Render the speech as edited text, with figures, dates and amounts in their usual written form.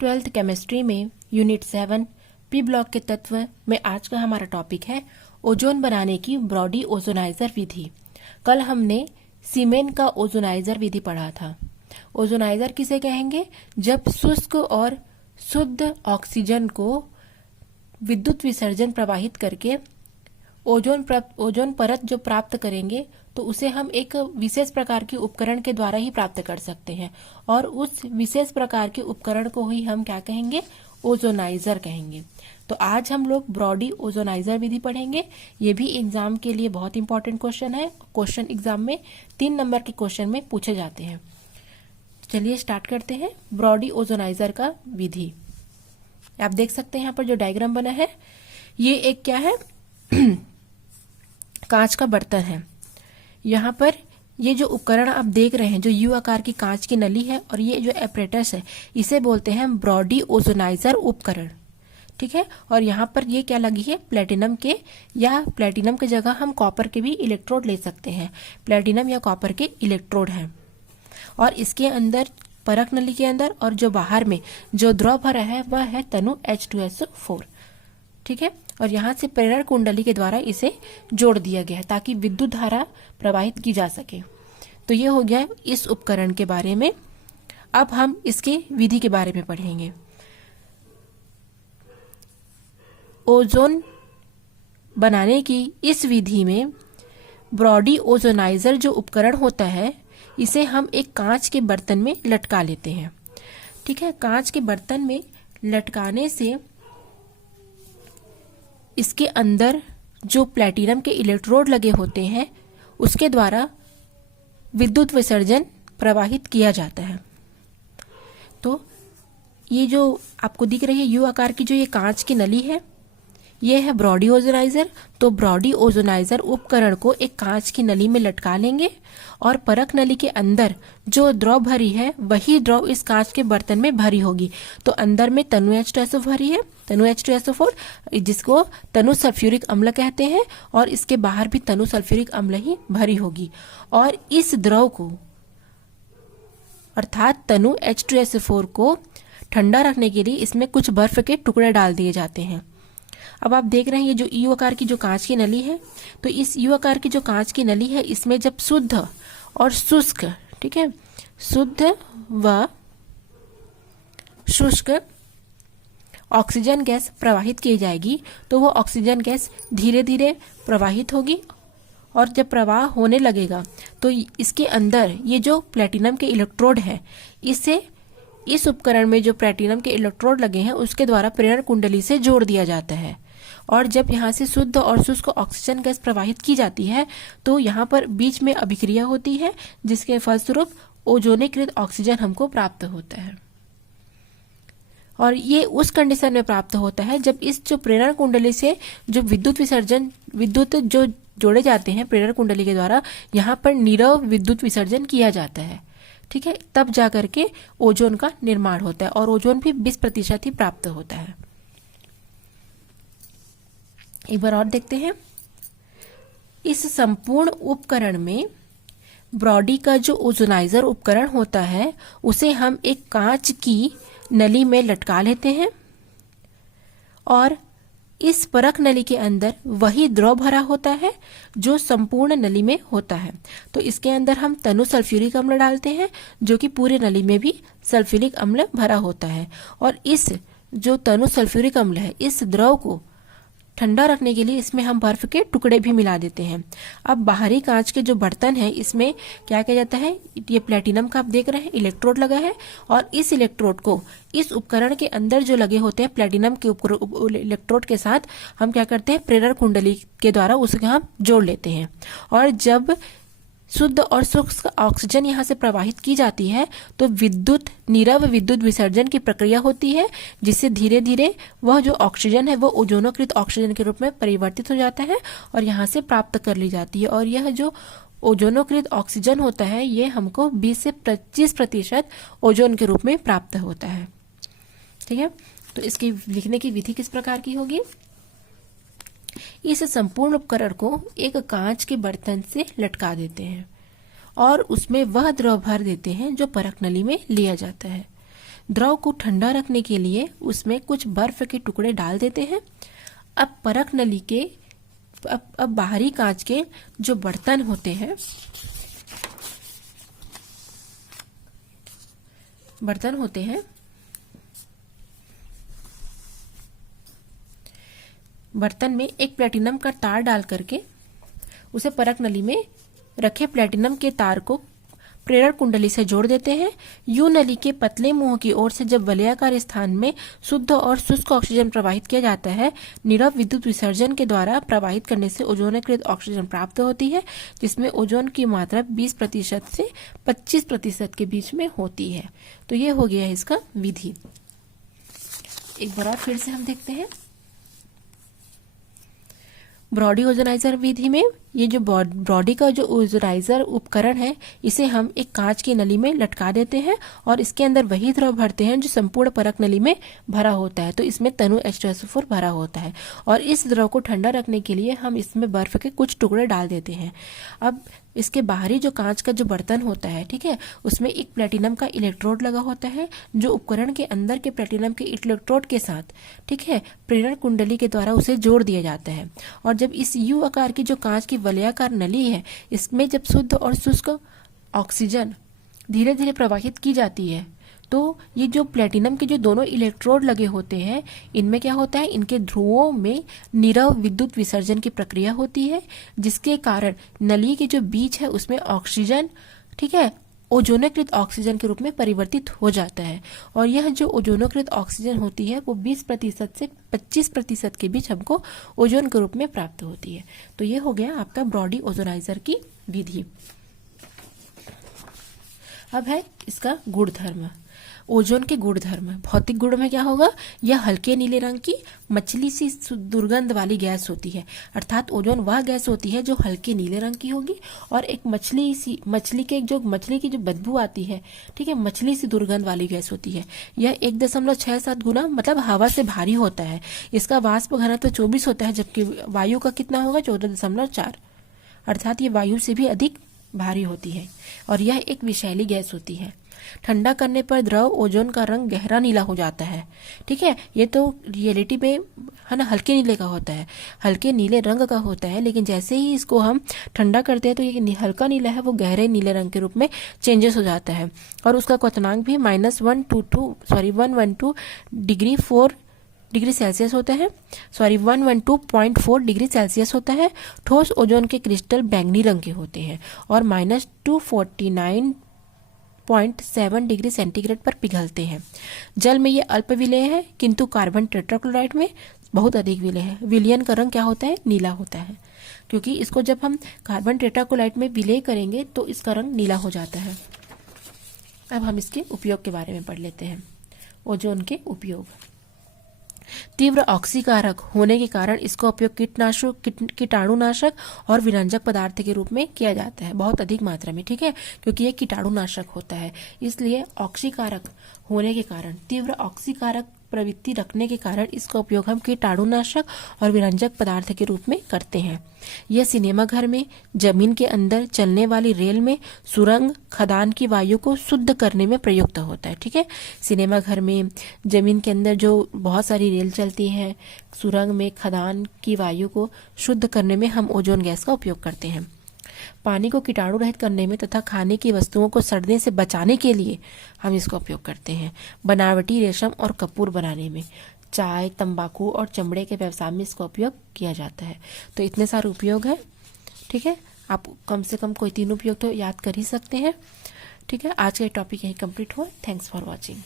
Twelfth chemistry में unit 7 P block के तत्व में आज का हमारा टॉपिक है ओजोन बनाने की ब्रॉडी ओजोनाइजर विधि। कल हमने सीमेन का ओजोनाइजर विधि पढ़ा था। ओजोनाइजर किसे कहेंगे? जब शुष्क और शुद्ध ऑक्सीजन को विद्युत विसर्जन प्रवाहित करके ओजोन परत जो प्राप्त करेंगे तो उसे हम एक विशेष प्रकार के उपकरण के द्वारा ही प्राप्त कर सकते हैं, और उस विशेष प्रकार के उपकरण को ही हम क्या कहेंगे? ओजोनाइजर कहेंगे। तो आज हम लोग ब्रॉडी ओजोनाइजर विधि पढ़ेंगे। ये भी एग्जाम के लिए बहुत इंपॉर्टेंट क्वेश्चन है। क्वेश्चन एग्जाम में 3 नंबर के क्वेश्चन में पूछे जाते हैं। चलिए स्टार्ट करते हैं ब्रॉडी ओजोनाइजर का विधि। आप देख सकते हैं यहाँ पर जो डायग्राम बना है, ये एक क्या है? कांच का बर्तन है। यहाँ पर ये जो उपकरण आप देख रहे हैं, जो यू आकार की कांच की नली है, और ये जो एपरेटस है, इसे बोलते हैं ब्रॉडी ओजोनाइजर उपकरण। ठीक है। और यहाँ पर ये क्या लगी है? प्लेटिनम के, या प्लेटिनम की जगह हम कॉपर के भी इलेक्ट्रोड ले सकते हैं। प्लेटिनम या कॉपर के इलेक्ट्रोड हैं, और इसके अंदर परख नली के अंदर और जो बाहर में जो द्रव भरा है वह है तनु H2SO4। ठीक है। और यहाँ से प्रेरण कुंडली के द्वारा इसे जोड़ दिया गया है ताकि विद्युत धारा प्रवाहित की जा सके। तो ये हो गया इस उपकरण के बारे में। अब हम इसके विधि के बारे में पढ़ेंगे। ओजोन बनाने की इस विधि में ब्रॉडी ओजोनाइजर जो उपकरण होता है, इसे हम एक कांच के बर्तन में लटका लेते हैं। ठीक है। कांच के बर्तन में लटकाने से इसके अंदर जो प्लेटिनम के इलेक्ट्रोड लगे होते हैं उसके द्वारा विद्युत विसर्जन प्रवाहित किया जाता है। तो ये जो आपको दिख रही है यू आकार की जो ये कांच की नली है, ये है ब्रॉडी ओजोनाइजर। तो ब्रॉडी ओजोनाइजर उपकरण को एक कांच की नली में लटका लेंगे, और परख नली के अंदर जो द्रव भरी है वही द्रव इस कांच के बर्तन में भरी होगी। तो अंदर में तनु H2SO भरी है, तनु H2SO4, जिसको तनु सल्फ्यूरिक अम्ल कहते हैं, और इसके बाहर भी तनु सल्फ्यूरिक अम्ल ही भरी होगी। और इस द्रव को अर्थात तनु H2SO4 को ठंडा रखने के लिए इसमें कुछ बर्फ के टुकड़े डाल दिए जाते हैं। अब आप देख रहे हैं ये जो यू आकार की जो कांच की नली है, तो इस यू आकार की जो कांच की नली है, इसमें जब शुद्ध और शुष्क, ठीक है, शुद्ध व शुष्क ऑक्सीजन गैस प्रवाहित की जाएगी, तो वो ऑक्सीजन गैस धीरे धीरे प्रवाहित होगी, और जब प्रवाह होने लगेगा तो इसके अंदर ये जो प्लेटिनम के इलेक्ट्रोड है, इससे इस उपकरण में जो प्लेटिनम के इलेक्ट्रोड लगे हैं उसके द्वारा प्रेरण कुंडली से जोड़ दिया जाता है। और जब यहाँ से शुद्ध और शुष्क ऑक्सीजन गैस प्रवाहित की जाती है तो यहाँ पर बीच में अभिक्रिया होती है, जिसके फलस्वरूप ओजोनीकृत ऑक्सीजन हमको प्राप्त होता है। और ये उस कंडीशन में प्राप्त होता है जब इस जो प्रेरण कुंडली से जो विद्युत जो जोड़े जाते हैं प्रेरण कुंडली के द्वारा, यहाँ पर नीरव विद्युत विसर्जन किया जाता है। ठीक है। तब जाकर के ओजोन का निर्माण होता है, और ओजोन भी 20% ही प्राप्त होता है। एक बार और देखते हैं। इस संपूर्ण उपकरण में ब्रॉडी का जो ओजोनाइजर उपकरण होता है उसे हम एक कांच की नली में लटका लेते हैं, और इस परख नली के अंदर वही द्रव भरा होता है जो संपूर्ण नली में होता है। तो इसके अंदर हम तनु सल्फ्यूरिक अम्ल डालते हैं, जो कि पूरे नली में भी सल्फ्यूरिक अम्ल भरा होता है। और इस जो तनु सल्फ्यूरिक अम्ल है, इस द्रव को ठंडा रखने के लिए इसमें हम बर्फ के टुकड़े भी मिला देते हैं। अब बाहरी कांच के जो बर्तन है, इसमें क्या किया जाता है? ये प्लेटिनम का आप देख रहे हैं इलेक्ट्रोड लगा है, और इस इलेक्ट्रोड को इस उपकरण के अंदर जो लगे होते हैं प्लेटिनम के इलेक्ट्रोड के साथ हम क्या करते हैं? प्रेरण कुंडली के द्वारा उसे हम जोड़ लेते हैं। और जब शुद्ध और शुष्क ऑक्सीजन यहाँ से प्रवाहित की जाती है तो नीरव विद्युत विसर्जन की प्रक्रिया होती है, जिससे धीरे धीरे वह जो ऑक्सीजन है वो ओजोनोकृत ऑक्सीजन के रूप में परिवर्तित हो जाता है और यहाँ से प्राप्त कर ली जाती है। और यह जो ओजोनोकृत ऑक्सीजन होता है ये हमको 20 से 25% ओजोन के रूप में प्राप्त होता है। ठीक है। तो इसकी लिखने की विधि किस प्रकार की होगी? इस संपूर्ण उपकरण को एक कांच के बर्तन से लटका देते हैं और उसमें वह द्रव भर देते हैं जो परख नली में लिया जाता है। द्रव को ठंडा रखने के लिए उसमें कुछ बर्फ के टुकड़े डाल देते हैं। अब परख नली के अब बाहरी कांच के जो बर्तन होते हैं, बर्तन में एक प्लेटिनम का तार डाल करके उसे परख नली में रखे प्लेटिनम के तार को प्रेरण कुंडली से जोड़ देते हैं। यू नली के पतले मुंह की ओर से जब वलयाकार स्थान में शुद्ध और शुष्क ऑक्सीजन प्रवाहित किया जाता है, नीरव विद्युत विसर्जन के द्वारा प्रवाहित करने से ओजोनकृत ऑक्सीजन प्राप्त होती है, जिसमें ओजोन की मात्रा 20% से 25% के बीच में होती है। तो ये हो गया इसका विधि। एक बार और फिर से हम देखते हैं। ब्रॉडी ओजोनाइजर विधि में ये जो ब्रॉडी का जो ओजोनाइजर उपकरण है, इसे हम एक कांच की नली में लटका देते हैं और इसके अंदर वही द्रव भरते हैं जो संपूर्ण परख नली में भरा होता है। तो इसमें तनु H2SO4 भरा होता है और इस द्रव को ठंडा रखने के लिए हम इसमें बर्फ के कुछ टुकड़े डाल देते हैं। अब इसके बाहरी जो कांच का जो बर्तन होता है, ठीक है, उसमें एक प्लेटिनम का इलेक्ट्रोड लगा होता है जो उपकरण के अंदर के प्लेटिनम के इलेक्ट्रोड के साथ, ठीक है, प्रेरण कुंडली के द्वारा उसे जोड़ दिया जाता है। और जब इस यू आकार की जो कांच की वलयाकार नली है, इसमें जब शुद्ध और शुष्क ऑक्सीजन धीरे धीरे प्रवाहित की जाती है, तो ये जो प्लेटिनम के जो दोनों इलेक्ट्रोड लगे होते हैं, इनमें क्या होता है, इनके ध्रुवों में नीरव विद्युत विसर्जन की प्रक्रिया होती है, जिसके कारण नली के जो बीच है उसमें ऑक्सीजन, ठीक है, ओजोनकृत ऑक्सीजन के रूप में परिवर्तित हो जाता है। और यह जो ओजोनकृत ऑक्सीजन होती है वो 20% से 25% के बीच हमको ओजोन के रूप में प्राप्त होती है। तो ये हो गया आपका ब्रॉडी ओजोनाइजर की विधि। अब है इसका गुणधर्म। ओजोन के गुणधर्म। भौतिक गुण में क्या होगा, यह हल्के नीले रंग की मछली सी दुर्गंध वाली गैस होती है। अर्थात ओजोन वह गैस होती है जो हल्के नीले रंग की होगी और एक मछली की जो बदबू आती है, ठीक है, मछली सी दुर्गंध वाली गैस होती है। यह 1.67 गुना मतलब हवा से भारी होता है। इसका वाष्प घनत्व 24 होता है, जबकि वायु का कितना होगा, 14.4, अर्थात ये वायु से भी अधिक भारी होती है और यह एक विषैली गैस होती है। ठंडा करने पर द्रव ओजोन का रंग गहरा नीला हो जाता है, ठीक है। ये तो रियलिटी में है ना, हल्के नीले का होता है, हल्के नीले रंग का होता है, लेकिन जैसे ही इसको हम ठंडा करते हैं तो ये हल्का नीला है वो गहरे नीले रंग के रूप में चेंजेस हो जाता है। और उसका क्वथनांक भी -112.4 डिग्री सेल्सियस होता है, 112.4 डिग्री सेल्सियस होता है। ठोस ओजोन के क्रिस्टल बैंगनी रंग के होते हैं और -249.7 डिग्री सेंटीग्रेड पर पिघलते हैं। जल में ये अल्प विलेय है, किंतु कार्बन टेट्राक्लोराइड में बहुत अधिक विलेय है। विलयन का रंग क्या होता है, नीला होता है, क्योंकि इसको जब हम कार्बन टेट्राक्लोराइड में विलेय करेंगे तो इसका रंग नीला हो जाता है। अब हम इसके उपयोग के बारे में पढ़ लेते हैं। ओजोन के उपयोग। तीव्र ऑक्सीकारक होने के कारण इसका उपयोग कीटाणुनाशक और विरंजक पदार्थ के रूप में किया जाता है, बहुत अधिक मात्रा में, ठीक है, क्योंकि ये कीटाणुनाशक होता है। इसलिए ऑक्सीकारक होने के कारण, तीव्र ऑक्सीकारक प्रवृत्ति रखने के कारण इसका उपयोग हम कीटाणुनाशक और विरंजक पदार्थ के रूप में करते हैं। यह सिनेमा घर में, जमीन के अंदर चलने वाली रेल में, सुरंग, खदान की वायु को शुद्ध करने में प्रयुक्त होता है, ठीक है। सिनेमा घर में, जमीन के अंदर जो बहुत सारी रेल चलती हैं, सुरंग में, खदान की वायु को शुद्ध करने में हम ओजोन गैस का उपयोग करते हैं। पानी को कीटाणु रहित करने में तथा खाने की वस्तुओं को सड़ने से बचाने के लिए हम इसका उपयोग करते हैं। बनावटी रेशम और कपूर बनाने में, चाय, तंबाकू और चमड़े के व्यवसाय में इसका उपयोग किया जाता है। तो इतने सारे उपयोग है, ठीक है। आप कम से कम कोई 3 उपयोग तो याद कर ही सकते हैं, ठीक है। आज का टॉपिक यही कंप्लीट हुआ। Thanks for watching.